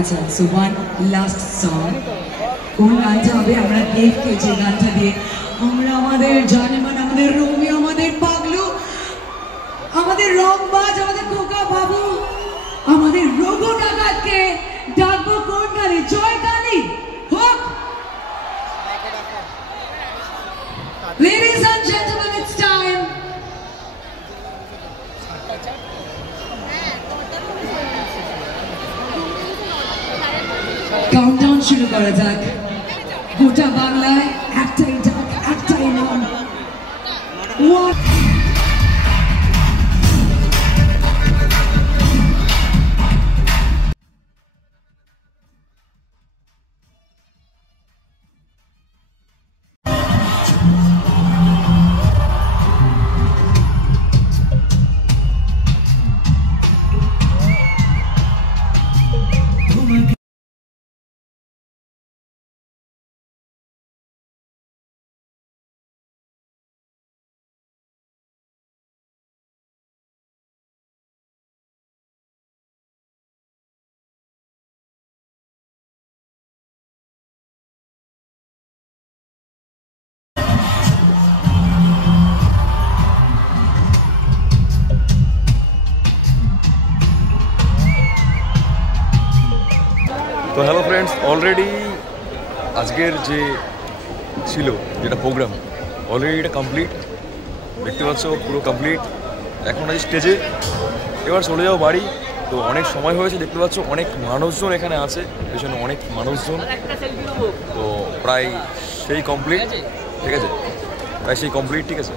আচ্ছা, so one last song, কোন গানটা হবে? আমরা দেখতে যে গানটা দিয়ে আমরা আমাদের জানেমান, আমাদের রবি, আমাদের পাগলু, আমাদের রংবাজ, আমাদের খোকা বাবু, আমাদের রঘু ডাকাতকে ডাকবো কোন গানে? জয় কালী হোক। Ladies and gentlemen, it's time. Countdown শুরু করা যাক। গোটা বাংলায় একটাই ডাক, একটাই নাম। তো হ্যালো ফ্রেন্ডস, অলরেডি আজকের যে ছিল যেটা প্রোগ্রাম অলরেডি এটা কমপ্লিট, দেখতে পাচ্ছ পুরো কমপ্লিট। এখন আজ স্টেজে, এবার চলে যাও বাড়ি। তো অনেক সময় হয়েছে, দেখতে পাচ্ছ অনেক মানুষজন এখানে আছে, পেছনে অনেক মানুষজন। তো প্রায় সেই কমপ্লিট, ঠিক আছে, প্রায় সেই কমপ্লিট, ঠিক আছে।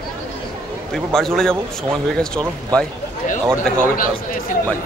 তো এবার বাড়ি চলে যাবো, সময় হয়ে গেছে, চলো বাই, আবার দেখা হবে কাল, বাই।